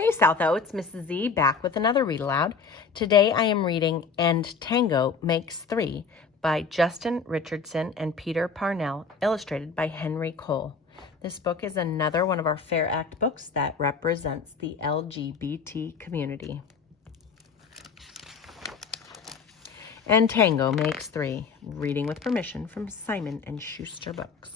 Hey Southo, it's Mrs. Z back with another read aloud. Today I am reading And Tango Makes Three by Justin Richardson and Peter Parnell, illustrated by Henry Cole. This book is another one of our Fair Act books that represents the LGBT community. And Tango Makes Three, reading with permission from Simon & Schuster Books.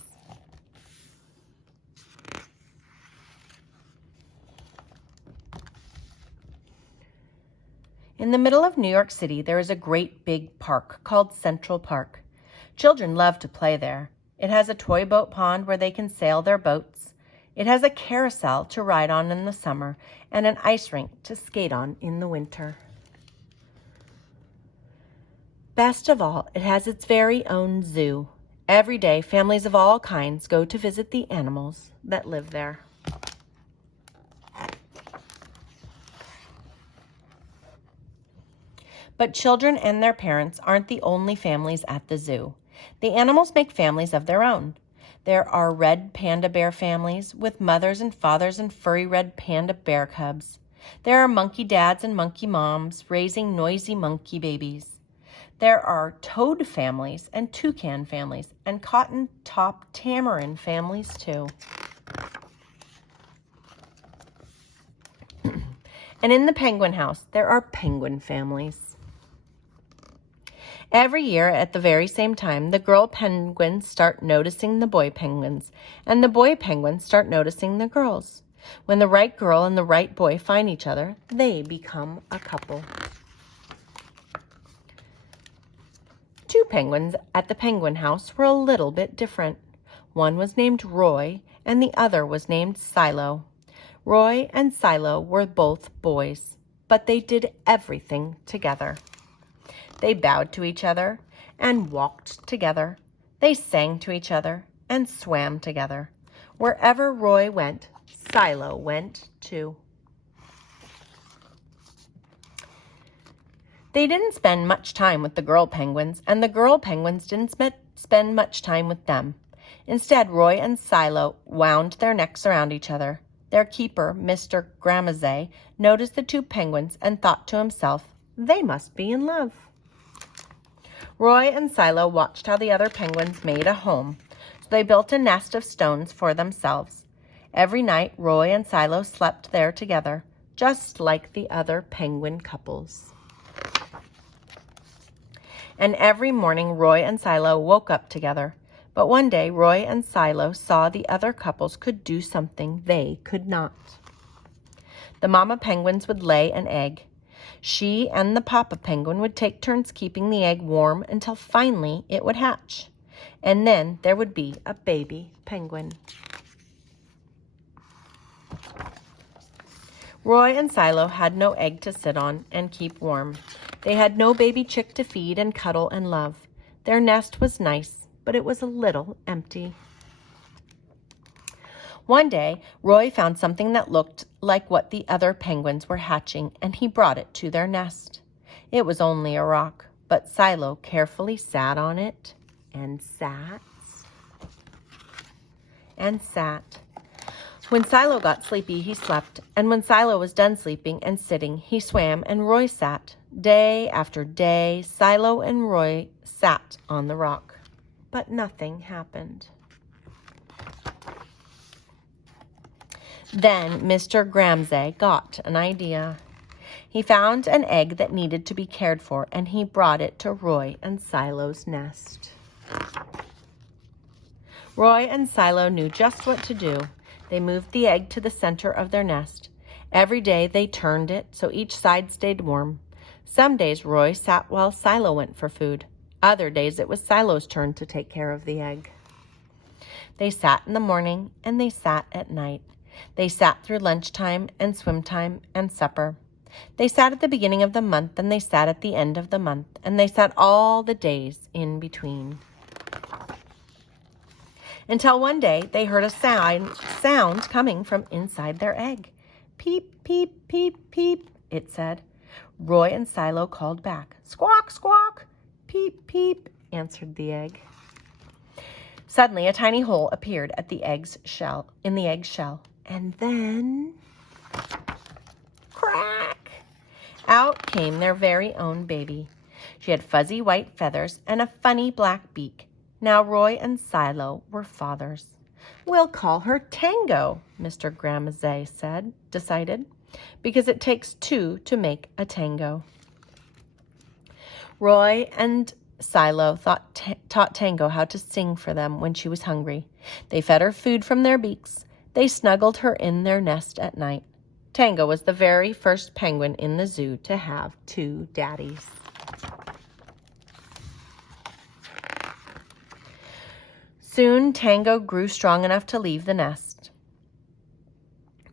In the middle of New York City, there is a great big park called Central Park. Children love to play there. It has a toy boat pond where they can sail their boats. It has a carousel to ride on in the summer and an ice rink to skate on in the winter. Best of all, it has its very own zoo. Every day, families of all kinds go to visit the animals that live there. But children and their parents aren't the only families at the zoo. The animals make families of their own. There are red panda bear families with mothers and fathers and furry red panda bear cubs. There are monkey dads and monkey moms raising noisy monkey babies. There are toad families and toucan families and cotton top tamarin families too. And in the penguin house, there are penguin families. Every year at the very same time, the girl penguins start noticing the boy penguins, and the boy penguins start noticing the girls. When the right girl and the right boy find each other, they become a couple. Two penguins at the penguin house were a little bit different. One was named Roy, and the other was named Silo. Roy and Silo were both boys, but they did everything together. They bowed to each other and walked together. They sang to each other and swam together. Wherever Roy went, Silo went too. They didn't spend much time with the girl penguins, and the girl penguins didn't spend much time with them. Instead, Roy and Silo wound their necks around each other. Their keeper, Mr. Gramazay, noticed the two penguins and thought to himself, they must be in love. Roy and Silo watched how the other penguins made a home, so they built a nest of stones for themselves. Every night, Roy and Silo slept there together, just like the other penguin couples. And every morning, Roy and Silo woke up together. But one day, Roy and Silo saw the other couples could do something they could not. The mama penguins would lay an egg. She and the papa penguin would take turns keeping the egg warm until finally it would hatch. And then there would be a baby penguin. Roy and Silo had no egg to sit on and keep warm. They had no baby chick to feed and cuddle and love. Their nest was nice, but it was a little empty. One day, Roy found something that looked like what the other penguins were hatching, and he brought it to their nest. It was only a rock, but Silo carefully sat on it and sat and sat. When Silo got sleepy, he slept, and when Silo was done sleeping and sitting, he swam and Roy sat. Day after day, Silo and Roy sat on the rock, but nothing happened. Then Mr. Gramazay got an idea. He found an egg that needed to be cared for, and he brought it to Roy and Silo's nest. Roy and Silo knew just what to do. They moved the egg to the center of their nest. Every day they turned it so each side stayed warm. Some days Roy sat while Silo went for food. Other days it was Silo's turn to take care of the egg. They sat in the morning and they sat at night. They sat through lunchtime and swim time and supper. They sat at the beginning of the month and they sat at the end of the month, and they sat all the days in between. Until one day they heard a sound coming from inside their egg. Peep, peep, peep, peep, it said. Roy and Silo called back. Squawk, squawk. Peep, peep, answered the egg. Suddenly a tiny hole appeared at the egg's shell, in the egg shell. And then Out came their very own baby. She had fuzzy white feathers and a funny black beak. Now Roy and Silo were fathers. "We'll call her Tango," Mr. Gramazay decided, "because it takes two to make a tango." Roy and Silo taught Tango how to sing for them when she was hungry. They fed her food from their beaks. They snuggled her in their nest at night. Tango was the very first penguin in the zoo to have two daddies. Soon, Tango grew strong enough to leave the nest.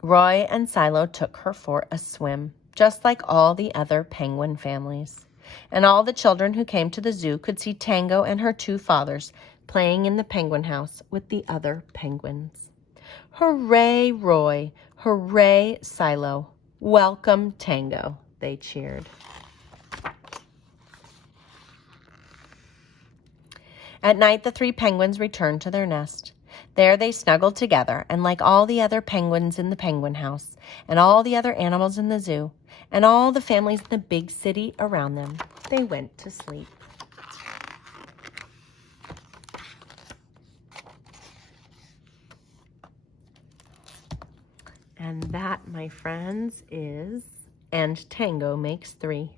Roy and Silo took her for a swim, just like all the other penguin families. And all the children who came to the zoo could see Tango and her two fathers playing in the penguin house with the other penguins. "Hooray, Roy! Hooray, Silo! Welcome, Tango!" they cheered. At night, the three penguins returned to their nest. There they snuggled together, and like all the other penguins in the penguin house, and all the other animals in the zoo, and all the families in the big city around them, they went to sleep. And that, my friends, is "And Tango Makes Three."